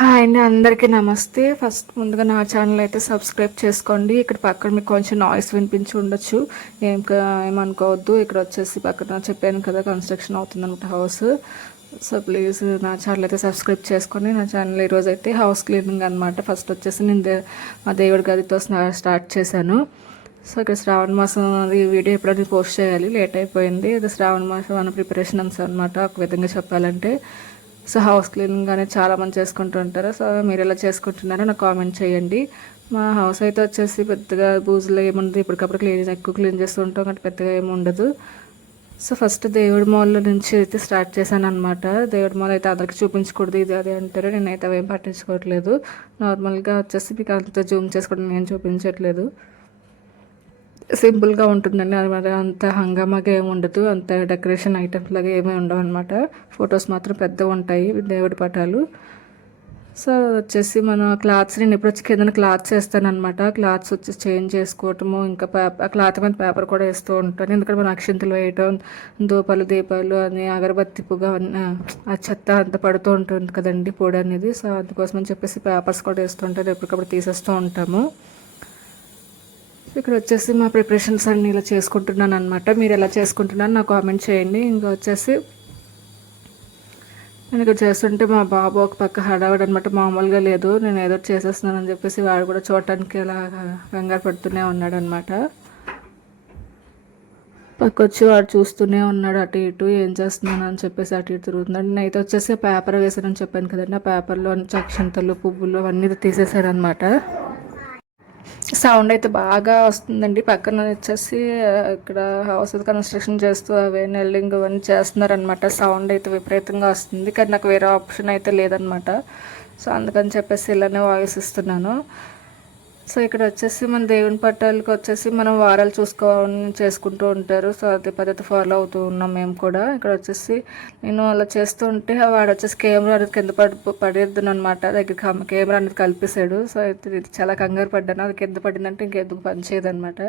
Hi అండి అందరికీ నమస్తే. ఫస్ట్ ముందుగా నా ఛానల్ అయితే సబ్స్క్రైబ్ చేసుకోండి. ఇక్కడ పక్కన మీకు కొంచెం నాయిస్ వినిపించి ఉండొచ్చు. ఏం ఏమనుకోవద్దు. ఇక్కడ వచ్చేసి పక్కన చెప్పాను కదా కన్స్ట్రక్షన్ అవుతుంది అనమాట హౌస్ సో ప్లీజ్ నా ఛానల్ అయితే సబ్స్క్రైబ్ చేసుకొని నా ఛానల్ ఈరోజు అయితే హౌస్ క్లీనింగ్ అనమాట ఫస్ట్ వచ్చేసి నేను దే- మా దేవుడి గదితో స్నా- స్టార్ట్ చేశాను. సో ఇక్కడ శ్రావణ మాసం అది వీడియో ఎప్పుడైనా పోస్ట్ చేయాలి. లేట్ అయిపోయింది. ఇది శ్రావణ మాసం అన్న ప్రిపరేషన్స్ అనమాట ఒక విధంగా చెప్పాలంటే. సో హౌస్ క్లీనింగ్ అనేది చాలా మంది చేసుకుంటూ ఉంటారు. సో మీరు ఎలా చేసుకుంటున్నారో నాకు కామెంట్ చేయండి. మా హౌస్ అయితే వచ్చేసి పెద్దగా బూజులు ఏముండదు. ఇప్పటికప్పుడు క్లీన్ ఎక్కువ క్లీన్ చేస్తూ ఉంటాం కాబట్టి పెద్దగా ఏమి ఉండదు. సో ఫస్ట్ దేవుడి మాల్ నుంచి అయితే స్టార్ట్ చేశాను అనమాట దేవుడి మాల్ అయితే అందరికి చూపించకూడదు. ఇది అది అంటారు. నేనైతే అవేం పట్టించుకోవట్లేదు. నార్మల్గా వచ్చేసి మీకు అంత జూమ్ చేసుకోవడం నేను చూపించట్లేదు. సింపుల్గా ఉంటుందండి. అది మరి అంత హంగామాగా ఏమి ఉండదు. అంత డెకరేషన్ ఐటమ్స్ లాగా ఏమీ ఉండవు అనమాట ఫొటోస్ మాత్రం పెద్దగా ఉంటాయి దేవుడి పటాలు. సో వచ్చేసి మన క్లాత్స్ నేను ఎప్పుడు వచ్చి కింద క్లాత్స్ వేస్తానమాట క్లాత్స్ వచ్చి చేంజ్ చేసుకోవటము ఇంకా పేపర్ క్లాత్ మీద పేపర్ కూడా వేస్తూ ఉంటాను. ఎందుకంటే మన అక్షింతలు వేయటం దూపాలు దీపాలు అని అగరబత్తి పొగ ఆ చెత్త అంత పడుతూ ఉంటుంది కదండి పొడి అనేది. సో అందుకోసం అని చెప్పేసి పేపర్స్ కూడా వేస్తూ ఉంటాను. ఎప్పటికప్పుడు తీసేస్తూ ఉంటాము. ఇక్కడ వచ్చేసి మా ప్రిపరేషన్స్ అన్ని ఇలా చేసుకుంటున్నాను అనమాట మీరు ఎలా చేసుకుంటున్నారు నాకు కామెంట్ చేయండి. ఇంకా వచ్చేసి నేను ఇక్కడ చేస్తుంటే మా బాబు ఒక పక్క హడావిడ అనమాట మామూలుగా లేదు. నేను ఏదో చేసేస్తున్నానని చెప్పేసి వాడు కూడా చూడటానికి ఇలా కంగారు పడుతూనే ఉన్నాడు అనమాట పక్కొచ్చి వాడు చూస్తూనే ఉన్నాడు. అటు ఇటు ఏం చేస్తున్నాను అని చెప్పేసి అటు ఇటు తిరుగుతున్నాడు. నేనైతే వచ్చేసి పేపర్ వేసానని చెప్పాను కదండి. ఆ పేపర్లో అక్షంతలు పువ్వులు అవన్నీ తీసేసాడు అనమాట సౌండ్ అయితే బాగా వస్తుందండి. పక్కన వచ్చేసి ఇక్కడ హౌస్ కన్స్ట్రక్షన్ చేస్తూ అవే నెల్లింగ్ అవన్నీ చేస్తున్నారనమాట సౌండ్ అయితే విపరీతంగా వస్తుంది. కానీ నాకు వేరే ఆప్షన్ అయితే లేదనమాట సో అందుకని చెప్పేసి ఇలానే వాయిస్ ఇస్తున్నాను. సో ఇక్కడ వచ్చేసి మన దేవుని పట్టాలకు వచ్చేసి మనం వారాలు చూసుకోవాలని చేసుకుంటూ ఉంటారు. సో అదే పద్ధతి ఫాలో అవుతూ ఉన్నాం మేము కూడా. ఇక్కడ వచ్చేసి నేను అలా చేస్తూ ఉంటే వాడు వచ్చేసి కెమెరా అనేది కింద పడి పడేద్దును అనమాట దగ్గర కెమెరా అనేది కలిపేశాడు. సో అయితే ఇది చాలా కంగారు పడ్డాను. అది కింద పడిందంటే ఇంకెందుకు పనిచేయదు అనమాట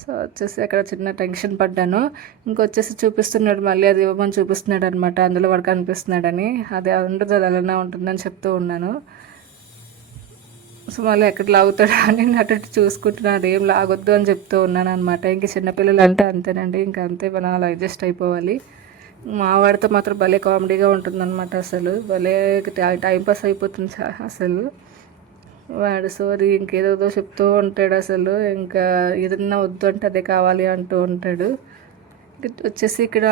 సో వచ్చేసి అక్కడ చిన్న టెన్షన్ పడ్డాను. ఇంకొచ్చేసి చూపిస్తున్నాడు. మళ్ళీ అది ఇవ్వమని చూపిస్తున్నాడు అనమాట అందులో వాడు కనిపిస్తున్నాడని. అది ఉండదు అది అలానే ఉంటుందని చెప్తూ ఉన్నాను. సో మళ్ళీ ఎక్కడ లాగుతాడా అని అటు చూసుకుంటున్నాను ఏం లాగొద్దు అని చెప్తూ ఉన్నాను అనమాట ఇంక చిన్నపిల్లలు అంటే అంతేనండి ఇంకా అంతే మనం అలా అడ్జస్ట్ అయిపోవాలి. మా వాడితో మాత్రం భలే కామెడీగా ఉంటుందన్నమాట అసలు. భలే టైంపాస్ టైం పాస్ అయిపోతుంది అసలు. వాడు సోది ఇంకేదో చెప్తూ ఉంటాడు అసలు. ఇంకా ఏదన్నా వద్దు అంటే అదే కావాలి అంటూ ఉంటాడు. వచ్చేసి ఇక్కడ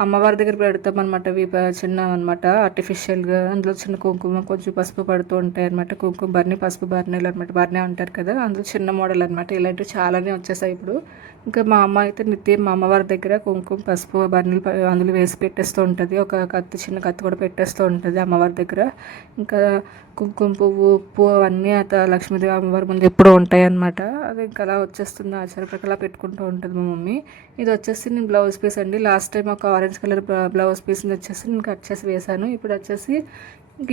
అమ్మవారి దగ్గర పెడతాం అనమాట ఇవి చిన్న అనమాట ఆర్టిఫిషియల్గా అందులో చిన్న కుంకుమ కొంచెం పసుపు పడుతూ ఉంటాయి అనమాట కుంకుమ బర్నీ పసుపు బర్నీలు అనమాట బర్నీ అంటారు కదా అందులో చిన్న మోడల్ అనమాట ఇలాంటివి చాలానే వచ్చేసాయి ఇప్పుడు. ఇంకా మా అమ్మ అయితే నిత్యం మా అమ్మవారి దగ్గర కుంకుమ పసుపు బర్నీలు అందులో వేసి పెట్టేస్తూ ఉంటుంది. ఒక కత్తి చిన్న కత్తి కూడా పెట్టేస్తూ ఉంటుంది అమ్మవారి దగ్గర. ఇంకా కుంకుమ పువ్వు ఉప్పు అవన్నీ అత లక్ష్మీదేవి అమ్మవారి ముందు ఎప్పుడూ ఉంటాయి అనమాట అది ఇంకా అలా వచ్చేస్తుంది ఆచార ప్రకారం పెట్టుకుంటూ ఉంటుంది మా మమ్మీ. ఇది వచ్చేసి నేను బ్లౌజ్ బ్లౌజ్ పీస్ అండి. లాస్ట్ టైం ఒక ఆరెంజ్ కలర్ బ్లౌజ్ పీస్ వచ్చేసి నేను కట్ చేసి వేశాను. ఇప్పుడు వచ్చేసి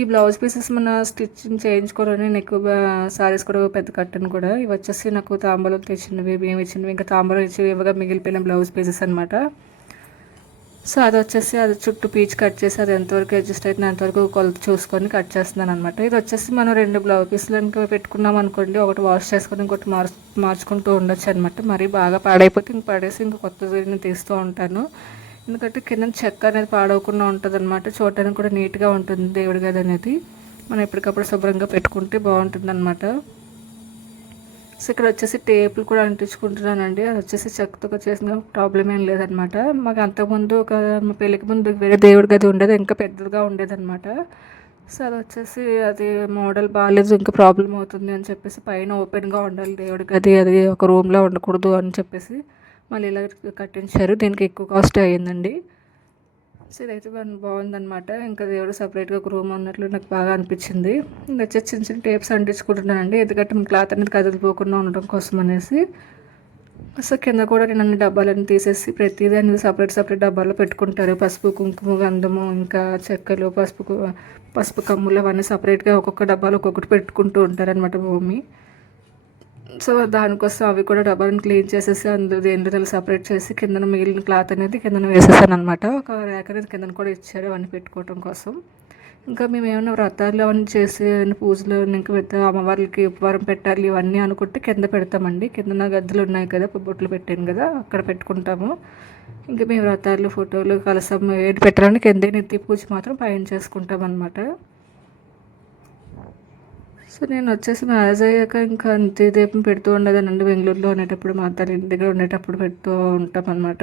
ఈ బ్లౌజ్ పీసెస్ మన స్టిచ్చింగ్ చేయించుకోవాలని నేను ఎక్కువగా సారీస్ కూడా పెద్ద కట్టను కూడా. ఇవి వచ్చేసి నాకు తాంబూలం తెచ్చినవి ఏమి ఇచ్చినవి ఇంకా తాంబూలం ఇచ్చి ఇవ్వగా మిగిలిపోయిన బ్లౌజ్ పీసెస్ అనమాట సో అది వచ్చేసి అది చుట్టూ పీచ్ కట్ చేసి అది ఎంతవరకు అడ్జస్ట్ అయితే అంతవరకు కొలత చూసుకొని కట్ చేస్తున్నాను అనమాట ఇది వచ్చేసి మనం రెండు బ్లౌజ్ పీసులు పెట్టుకున్నాం అనుకోండి ఒకటి వాష్ చేసుకొని ఇంకోటి మార్చు మార్చుకుంటూ ఉండొచ్చు అనమాట మరీ బాగా పాడైపోతే ఇంక పడేసి ఇంక కొత్త నేను తీస్తూ ఉంటాను. ఎందుకంటే కింద చెక్క అనేది పాడవకుండా ఉంటుంది అనమాట చూడటానికి కూడా నీట్గా ఉంటుంది దేవుడి గది అనేది. మనం ఎప్పటికప్పుడు శుభ్రంగా పెట్టుకుంటే బాగుంటుంది అనమాట సో ఇక్కడ వచ్చేసి టేపులు కూడా అంటించుకుంటున్నానండి. అది వచ్చేసి చెక్కతో చేసిన ప్రాబ్లం ఏం లేదనమాట. మాకు అంతకుముందు ఒక మా పెళ్ళికి ముందు వేరే దేవుడి గది ఉండేది ఇంకా పెద్దదిగా ఉండేదన్నమాట సో అది వచ్చేసి అది మోడల్ బాగాలేదు ఇంకా ప్రాబ్లం అవుతుంది అని చెప్పేసి పైన ఓపెన్గా ఉండాలి దేవుడి గది అది ఒక రూమ్లో ఉండకూడదు అని చెప్పేసి మళ్ళీ ఇలా కట్టించారు. దీనికి ఎక్కువ కాస్ట్ అయ్యిందండి. సో ఇదైతే బాగా- ఇంకా దేవుడు సపరేట్గా ఒక రూమ్ ఉన్నట్లు నాకు బాగా అనిపించింది. ఇంకా వచ్చేసి చిన్న చిన్న టేప్స్ అంటించుకుంటున్నానండి. ఎందుకంటే మన క్లాత్ అనేది కదిలిపోకుండా ఉండడం కోసం అనేసి. సో కింద కూడా నేను అన్ని డబ్బాలన్నీ తీసేసి ప్రతిదీ అనేది సపరేట్ సపరేట్ డబ్బాలో పెట్టుకుంటారు. పసుపు కుంకుమ గంధము ఇంకా చెక్కలు పసుపు పసుపు కమ్ములు అవన్నీ సపరేట్గా ఒక్కొక్క డబ్బాలో ఒక్కొక్కటి పెట్టుకుంటూ ఉంటారనమాట భూమి. సో దానికోసం అవి కూడా డబ్బాలను క్లీన్ చేసేసి అందులో దేంట్లో సపరేట్ చేసి కిందన మిగిలిన క్లాత్ అనేది కిందన వేసేసాను అనమాట ఒక ర్యాక్ అనేది కిందన కూడా ఇచ్చారు అవన్నీ పెట్టుకోవటం కోసం. ఇంకా మేము ఏమైనా వ్రతాలు అవన్నీ చేసి పూజలు ఇంకా పెద్ద అమ్మవార్లకి ఉపవారం పెట్టాలి ఇవన్నీ అనుకుంటే కింద పెడతామండి. కింద గద్దెలు ఉన్నాయి కదా బొట్లు పెట్టాను కదా అక్కడ పెట్టుకుంటాము. ఇంకా మేము వ్రతాలు ఫోటోలు కలసం ఏది పెట్టాలని కింద నిత్య పూజ మాత్రం పైన చేసుకుంటాం అనమాట సో నేను వచ్చేసి మ్యారేజ్ అయ్యాక ఇంకా అంతే దీపం పెడుతూ ఉండేదానండి బెంగళూరులో ఉండేటప్పుడు మా తల్లి ఇంటి దగ్గర ఉండేటప్పుడు పెడుతూ ఉంటాం అనమాట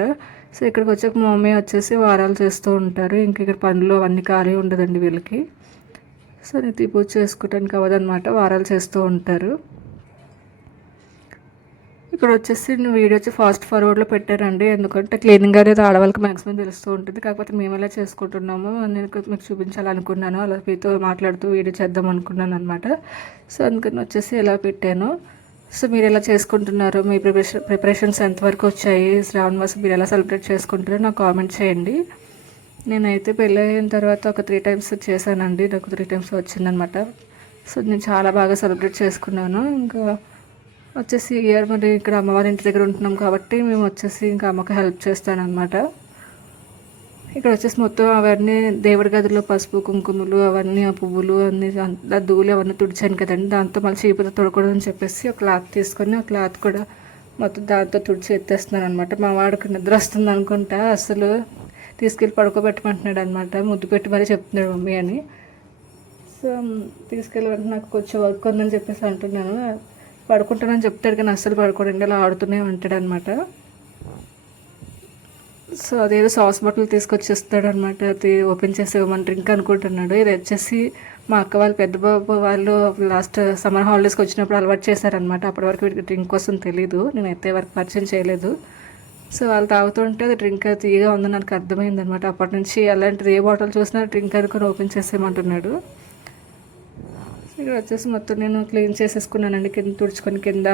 సో ఇక్కడికి వచ్చాక మా మమ్మీ వచ్చేసి వారాలు చేస్తూ ఉంటారు. ఇంక ఇక్కడ పనులు అవన్నీ ఖాళీ ఉండదండి వీళ్ళకి. సో నిత్య పూజ చేసుకోవడానికి అవ్వదన్నమాట వారాలు చేస్తూ ఉంటారు. ఇక్కడ వచ్చేసి వీడియో వచ్చి ఫాస్ట్ ఫార్వర్డ్లో పెట్టారండి ఎందుకంటే క్లీనింగ్ అనేది ఆడవాళ్ళకి మ్యాక్సిమం తెలుస్తూ ఉంటుంది. కాకపోతే మేము ఎలా చేసుకుంటున్నాము నేను మీకు చూపించాలనుకున్నాను. అలా మీతో మాట్లాడుతూ వీడియో చేద్దాం అనుకున్నాను అనమాట సో అందుకని వచ్చేసి ఎలా పెట్టాను. సో మీరు ఎలా చేసుకుంటున్నారు మీ ప్రిపరేషన్ ప్రిపరేషన్స్ ఎంతవరకు వచ్చాయి శ్రావణ మాసం మీరు ఎలా సెలబ్రేట్ చేసుకుంటారో నాకు కామెంట్ చేయండి. నేనైతే పెళ్ళి అయిన తర్వాత ఒక త్రీ టైమ్స్ చేశానండి. నాకు త్రీ టైమ్స్ వచ్చిందనమాట సో నేను చాలా బాగా సెలబ్రేట్ చేసుకున్నాను. ఇంకా వచ్చేసి ఇయర్ మరి ఇక్కడ అమ్మవారి ఇంటి దగ్గర ఉంటున్నాం కాబట్టి మేము వచ్చేసి ఇంకా అమ్మకి హెల్ప్ చేస్తానన్నమాట. ఇక్కడ వచ్చేసి మొత్తం అవన్నీ దేవుడి గదిలో పసుపు కుంకుమలు అవన్నీ ఆ పువ్వులు అన్ని ఆ ధూళి అవన్నీ తుడిచాను కదండి. దాంతో మళ్ళీ చీపుతో తొడకూడదని చెప్పేసి ఒక క్లాత్ తీసుకొని ఆ క్లాత్ కూడా మొత్తం దాంతో తుడిచి ఎత్తేస్తున్నాను అనమాట మా వాడికి నిద్ర వస్తుంది అనుకుంటా అసలు తీసుకెళ్ళి పడుకోబెట్టమంటున్నాడు అనమాట ముద్దు పెట్టి మరీ చెప్తున్నాడు మమ్మీ అని. సో తీసుకెళ్ళి నాకు కొంచెం వర్క్ ఉందని చెప్పేసి అంటున్నాను. పడుకుంటానని చెప్తాడు కానీ అస్సలు పడుకోడండి అలా ఆడుతూనే ఉంటాడు అనమాట సో అదేదో సాస్ బాటిల్ తీసుకొచ్చేస్తాడు అనమాట అది ఓపెన్ చేసి ఇవ్వమని డ్రింక్ అనుకుంటున్నాడు. ఇది వచ్చేసి మా అక్క వాళ్ళు పెద్ద బాబు వాళ్ళు లాస్ట్ సమ్మర్ హాలిడేస్కి వచ్చినప్పుడు అలవాటు చేశారనమాట అప్పటి వరకు వీడికి డ్రింక్ కోసం తెలీదు నేను అయితే వరకు పరిచయం చేయలేదు. సో వాళ్ళు తాగుతుంటే అది డ్రింక్ తీయగా ఉందని నాకు అర్థమైంది అనమాట అప్పటి నుంచి అలాంటిది ఏ బాటిల్ చూసినా డ్రింక్ అనుకుని ఓపెన్ చేసేయమంటున్నాడు. ఇక్కడ వచ్చేసి మొత్తం నేను క్లీన్ చేసేసుకున్నానండి. కింద తుడుచుకొని కింద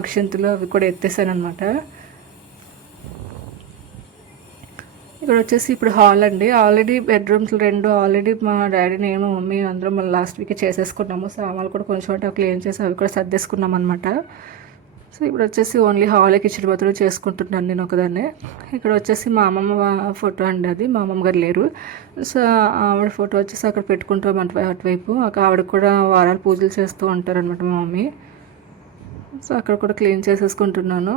అక్షంతులు అవి కూడా ఎత్తేసాను అనమాట ఇక్కడ వచ్చేసి ఇప్పుడు హాల్ అండి. ఆల్రెడీ బెడ్రూమ్స్ రెండు ఆల్రెడీ మా డాడీ నేను మమ్మీ అందరం మళ్ళీ లాస్ట్ వీక్ చేసేసుకున్నాము. సామాన్లు కూడా కొంచెం అంటే క్లీన్ చేసి అవి కూడా సర్దేసుకున్నాం అనమాట సో ఇప్పుడు వచ్చేసి ఓన్లీ హాలే కిచెన్ బాత్రూమ్ చేసుకుంటున్నాను నేను ఒకదాన్ని. ఇక్కడ వచ్చేసి మా అమ్మమ్మ ఫోటో అండి అది మా అమ్మమ్మ గారు లేరు. సో ఆవిడ ఫోటో వచ్చేసి అక్కడ పెట్టుకుంటాం అటు అటువైపు. అక్కడ ఆవిడ కూడా వారాలు పూజలు చేస్తూ ఉంటారనమాట మా మమ్మీ. సో అక్కడ కూడా క్లీన్ చేసేసుకుంటున్నాను.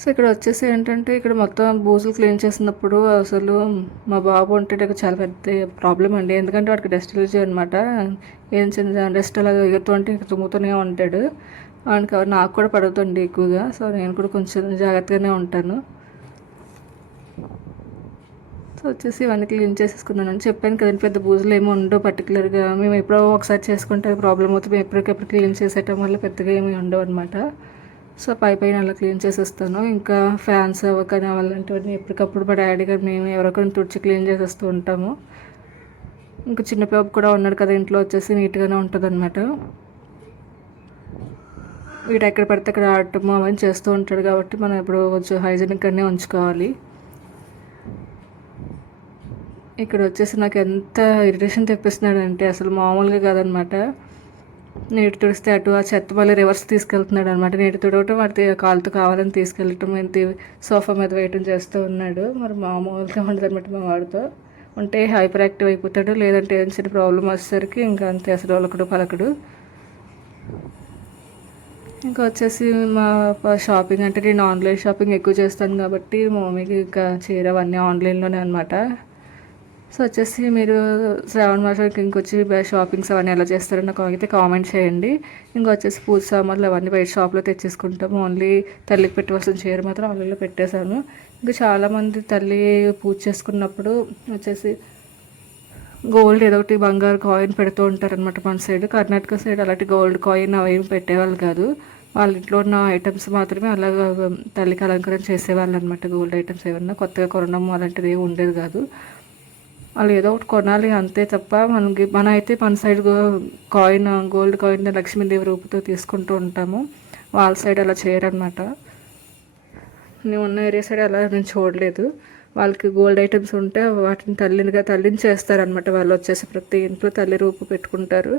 సో ఇక్కడ వచ్చేసి ఏంటంటే ఇక్కడ మొత్తం బూజులు క్లీన్ చేసినప్పుడు అసలు మా బాబు ఉంటే నాకు చాలా పెద్ద ప్రాబ్లం అండి. ఎందుకంటే వాడికి డస్ట్ ఎలర్జీ అనమాట ఏం చిన్న డస్ట్ అలా ఎగురుతుంటే ఇంకా తుమ్ముతూనే ఉంటాడు. వాడికి నాకు కూడా పడుతుంది ఎక్కువగా. సో నేను కూడా కొంచెం జాగ్రత్తగానే ఉంటాను. సో వచ్చేసి ఇవన్నీ క్లీన్ చేసేసుకున్నాను చెప్పాను కదండి. పెద్ద బూజులు ఏమి ఉండవు పర్టికులర్గా మేము ఎప్పుడో ఒకసారి చేసుకుంటే ప్రాబ్లం అవుతుంది. మేము ఎప్పటికప్పుడు క్లీన్ చేసేయటం వల్ల పెద్దగా ఏమి ఉండవు అనమాట సో పై పైన అలా క్లీన్ చేసేస్తాను. ఇంకా ఫ్యాన్స్ కానీ అలాంటివన్నీ ఎప్పటికప్పుడు మా డాడీ గారు మేము ఎవరికైనా తుడిచి క్లీన్ చేసేస్తూ ఉంటాము. ఇంకా చిన్న పాప కూడా ఉన్నాడు కదా ఇంట్లో వచ్చేసి నీట్గానే ఉంటుంది అనమాట వీడు ఎక్కడ పడితే అక్కడ ఆడటము అవన్నీ చేస్తూ ఉంటాడు కాబట్టి మనం ఇప్పుడు కొంచెం హైజీనిక్గానే ఉంచుకోవాలి. ఇక్కడ వచ్చేసి నాకు ఎంత ఇరిటేషన్ తెప్పిస్తున్నాడంటే అసలు మామూలుగా కాదనమాట నీటి తుడిస్తే అటు ఆ చెత్త మళ్ళీ రివర్స్ తీసుకెళ్తున్నాడు అనమాట నీటి తుడవటం వాటి కాలుతో కావాలని తీసుకెళ్ళటం ఇంత సోఫా మీద వేయటం చేస్తూ ఉన్నాడు. మరి మామూలుగా ఉండదు అనమాట మా వాడితో. ఉంటే హైపర్ యాక్టివ్ అయిపోతాడు లేదంటే ఏం చిన్న ప్రాబ్లం వచ్చేసరికి ఇంకా అంతే అసలు ఒలకడు పలకడు. ఇంకా వచ్చేసి మా షాపింగ్ అంటే నేను ఆన్లైన్ షాపింగ్ ఎక్కువ చేస్తాను కాబట్టి మా మమ్మీకి ఇంకా చీర అవన్నీ ఆన్లైన్లోనే అనమాట సో వచ్చేసి మీరు శ్రావణ మాసానికి ఇంకొచ్చి షాపింగ్స్ అవన్నీ ఎలా చేస్తారో నాకు అయితే కామెంట్ చేయండి. ఇంకా వచ్చేసి పూజ సామాన్లు అవన్నీ బయట షాప్లో తెచ్చేసుకుంటాం ఓన్లీ తల్లికి పెట్టవలసిన చీర మాత్రం ఆన్లైన్లో పెట్టేశాను. ఇంకా చాలామంది తల్లి పూజ చేసుకున్నప్పుడు వచ్చేసి గోల్డ్ ఏదో ఒకటి బంగారు కాయిన్ పెడుతూ ఉంటారనమాట మన సైడ్ కర్ణాటక సైడ్ అలాంటి గోల్డ్ కాయిన్ అవి పెట్టేవాళ్ళు కాదు. వాళ్ళ ఇంట్లో ఉన్న ఐటమ్స్ మాత్రమే అలాగ తల్లికి అలంకరణ చేసేవాళ్ళు అనమాట గోల్డ్ ఐటమ్స్ ఏమన్నా కొత్తగా కొనడం అలాంటిది ఏమి ఉండేది కాదు. వాళ్ళు ఏదో ఒకటి కొనాలి అంతే తప్ప మనకి మన అయితే మన side coin gold coin Lakshmidevi రూపుతో తీసుకుంటూ ఉంటాము. వాళ్ళ సైడ్ అలా చేయరనమాట నేను ఉన్న ఏరియా సైడ్ అలా నేను చూడలేదు. వాళ్ళకి గోల్డ్ ఐటమ్స్ ఉంటే వాటిని తల్లినిగా తల్లిని చేస్తారనమాట వాళ్ళు వచ్చేసి ప్రతి ఇంట్లో తల్లి రూపు పెట్టుకుంటారు.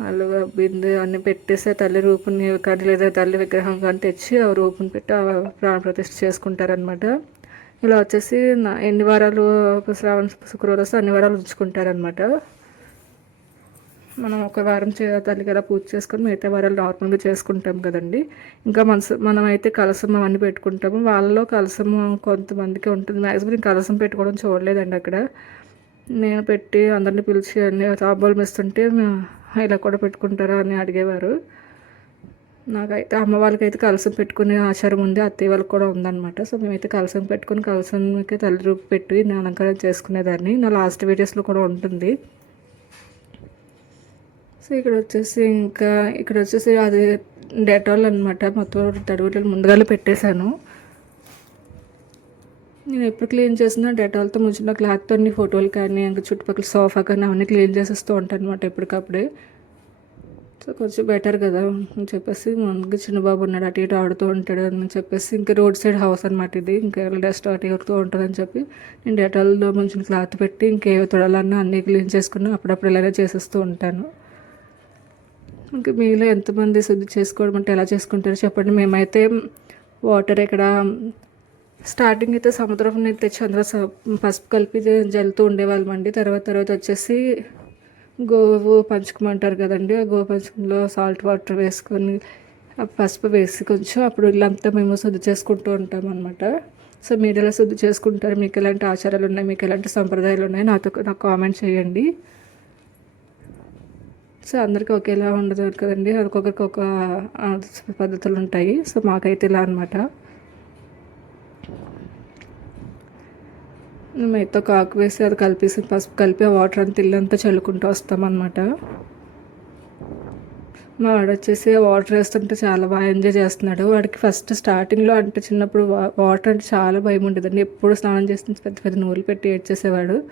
వాళ్ళు బిందు అన్ని పెట్టేసి తల్లి రూపుని కానీ లేదా తల్లి విగ్రహం కానీ తెచ్చి ఆ రూపుని పెట్టి ప్రాణ ప్రతిష్ఠ చేసుకుంటారనమాట ఇలా వచ్చేసి ఎన్ని వారాలు శ్రావణ శుక్రవారం వస్తే అన్ని వారాలు ఉంచుకుంటారనమాట మనం ఒక వారం చే తల్లి కదా పూజ చేసుకొని మిగతా వారాలు నార్మల్గా చేసుకుంటాం కదండి. ఇంకా మనసు మనం అయితే కలసం అవన్నీ పెట్టుకుంటాము. వాళ్ళలో కలసం కొంతమందికి ఉంటుంది. మ్యాక్సిమం నేను కలసం పెట్టుకోవడం చూడలేదండి అక్కడ. నేను పెట్టి అందరిని పిలిచి అన్ని తాబోలు ఇస్తుంటే ఇలా కూడా పెట్టుకుంటారా అని అడిగేవారు. నాకైతే అమ్మ వాళ్ళకైతే కలసం పెట్టుకునే ఆచారం ఉంది అత్తయ్య వాళ్ళకి కూడా ఉందన్నమాట. సో మేమైతే కలసం పెట్టుకుని కలసంకి తల్లి రూపు పెట్టి నేను అలంకారం చేసుకునేదాన్ని. నా లాస్ట్ వీడియోస్లో కూడా ఉంటుంది. సో ఇక్కడ వచ్చేసి ఇంకా ఇక్కడ వచ్చేసి అది డెటాల్ అనమాట మొత్తం తడిగుడ్డలు ముందుగానే పెట్టేశాను. నేను ఎప్పుడు క్లీన్ చేసినా డెటాల్తో ముంచిన క్లాత్తో అన్ని ఫోటోలు కానీ ఇంకా చుట్టుపక్కల సోఫా కానీ అవన్నీ క్లీన్ చేసేస్తూ ఉంటాను అనమాట ఎప్పటికప్పుడే. సో కొంచెం బెటర్ కదా అని చెప్పేసి మనకి చిన్న బాబు ఉన్నాడు అటు ఇటు ఆడుతూ ఉంటాడు అని చెప్పేసి ఇంకా రోడ్ సైడ్ హౌస్ అనమాట ఇది. ఇంకా డస్ట్ అటు ఎగురుతూ ఉంటుందని చెప్పి నేను డెటాల్లో మంచి క్లాత్ పెట్టి ఇంకే తొడాలన్నా అన్నీ క్లీన్ చేసుకుని అప్పుడప్పుడు ఇలానే చేసేస్తూ ఉంటాను. ఇంకా మీలో ఎంతమంది శుద్ధి చేసుకోవడం అంటే ఎలా చేసుకుంటారో చెప్పండి. మేమైతే వాటర్ ఇక్కడ స్టార్టింగ్ అయితే సముద్రం నీళ్ళు తెచ్చి అందులో పసుపు కలిపి జల్లుతూ ఉండేవాళ్ళం అండి తర్వాత తర్వాత వచ్చేసి గోవు పంచుకోమంటారు కదండి. ఆ గోవు పంచకంలో సాల్ట్ వాటర్ వేసుకొని ఆ పసుపు వేసి కొంచెం అప్పుడు ఇల్లంతా మేము శుద్ధి చేసుకుంటూ ఉంటాం అనమాట సో మీరు ఎలా శుద్ధి చేసుకుంటారు? మీకు ఎలాంటి ఆచారాలు ఉన్నాయి? మీకు ఎలాంటి సంప్రదాయాలు ఉన్నాయి? నాతో నాకు కామెంట్ చేయండి. సో అందరికీ ఒకేలా ఉండదు కదండి. ఒక్కొక్కరికి ఒక పద్ధతులు ఉంటాయి. సో మాకైతే ఇలా అనమాట మేతో కాకు వేసి అది కలిపేసి పసుపు కలిపి ఆ వాటర్ అంతా ఇల్లంతా చల్లుకుంటూ వస్తామన్నమాట. మా వాడు వచ్చేసి వాటర్ వేస్తుంటే చాలా బాగా ఎంజాయ్ చేస్తున్నాడు. వాడికి ఫస్ట్ స్టార్టింగ్లో అంటే చిన్నప్పుడు వాటర్ అంటే చాలా భయం ఉండేదండి. ఎప్పుడు స్నానం చేస్తుంటే పెద్ద పెద్ద నూలు పెట్టి ఏడ్చేసేవాడు.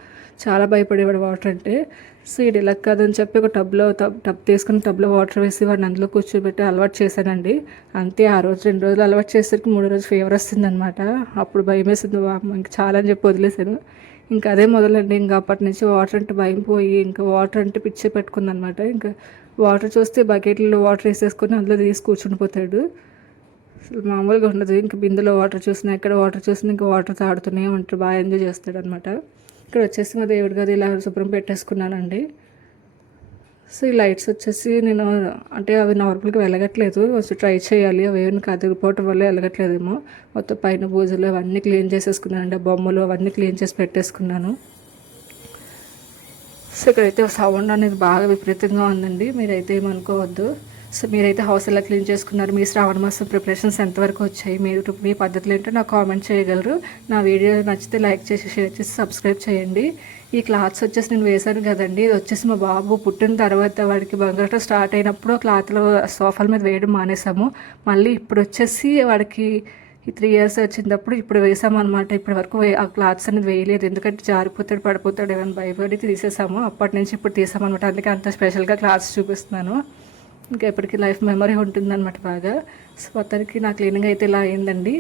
చాలా భయపడేవాడు వాటర్ అంటే. సో ఇది ఇలా కాదని చెప్పి ఒక టబ్లో టబ్ టబ్ తీసుకుని టబ్లో వాటర్ వేసి వాడిని అందులో కూర్చోబెట్టి అలవాటు చేశానండి. అంతే ఆ రోజు రెండు రోజులు అలవాటు చేసరికి మూడో రోజు ఫీవర్ వస్తుందన్నమాట. అప్పుడు భయం వేసింది వామ్మో, ఇంక చాలా అని చెప్పి వదిలేశాను. ఇంకా అదే మొదలండి. ఇంకా అప్పటి నుంచి వాటర్ అంటే భయం పోయి ఇంకా వాటర్ అంటే పిచ్చి పెట్టుకుందనమాట. ఇంకా వాటర్ చూస్తే బకెట్లో వాటర్ వేసేసుకొని అందులో తీసి కూర్చుండిపోతాడు. అసలు మామూలుగా ఉండదు. ఇంకా బిందెలో వాటర్ చూసినా ఎక్కడ వాటర్ చూసినా ఇంకా వాటర్ తాడుతూనే ఉంటారు బాగా ఎంజాయ్ చేస్తాడు అనమాట ఇక్కడ వచ్చేసి మా దేవుడి గది ఇలా శుభ్రం పెట్టేసుకున్నానండి. సో ఈ లైట్స్ వచ్చేసి నేను అంటే అవి నార్మల్గా వెలగట్లేదు. వచ్చి ట్రై చేయాలి. అవి ఏమైనా కదిలిపోవటం వల్ల వెలగట్లేదేమో. మొత్తం పైన పూజలు అవన్నీ క్లీన్ చేసేసుకున్నాను అంటే బొమ్మలు అవన్నీ క్లీన్ చేసి పెట్టేసుకున్నాను. సో ఇక్కడైతే సౌండ్ అనేది బాగా విపరీతంగా ఉందండి. మీరైతే ఏమనుకోవద్దు. సో మీరైతే హౌస్ ఎలా క్లీన్ చేసుకున్నారు? మీ శ్రావణ మాసం ప్రిపరేషన్స్ ఎంతవరకు వచ్చాయి? మీరు మీ పద్ధతులు ఏంటో నాకు కామెంట్ చేయగలరు. నా వీడియో నచ్చితే లైక్ చేసి షేర్ చేసి సబ్స్క్రైబ్ చేయండి. ఈ క్లాత్స్ వచ్చేసి నేను వేశాను కదండి. ఇది వచ్చేసి మా బాబు పుట్టిన తర్వాత వాడికి బంగారం స్టార్ట్ అయినప్పుడు క్లాత్లో సోఫాల మీద వేయడం మానేసాము మళ్ళీ ఇప్పుడు వచ్చేసి వాడికి ఈ త్రీ ఇయర్స్ వచ్చినప్పుడు ఇప్పుడు వేసామన్నమాట ఇప్పటి వరకు ఆ క్లాత్స్ అనేది వేయలేదు. ఎందుకంటే జారిపోతాడు పడిపోతాడు ఏమైనా భయపడి తీసేసాము అప్పటి నుంచి ఇప్పుడు తీసామన్నమాట అందుకే అంత స్పెషల్గా క్లాత్స్ చూపిస్తున్నాను. ఇంకా ఎప్పటికీ లైఫ్ మెమరీ ఉంటుందన్నమాట బాగా. సో మొత్తానికి నా క్లీనింగ్ అయితే ఇలా అయిందండి.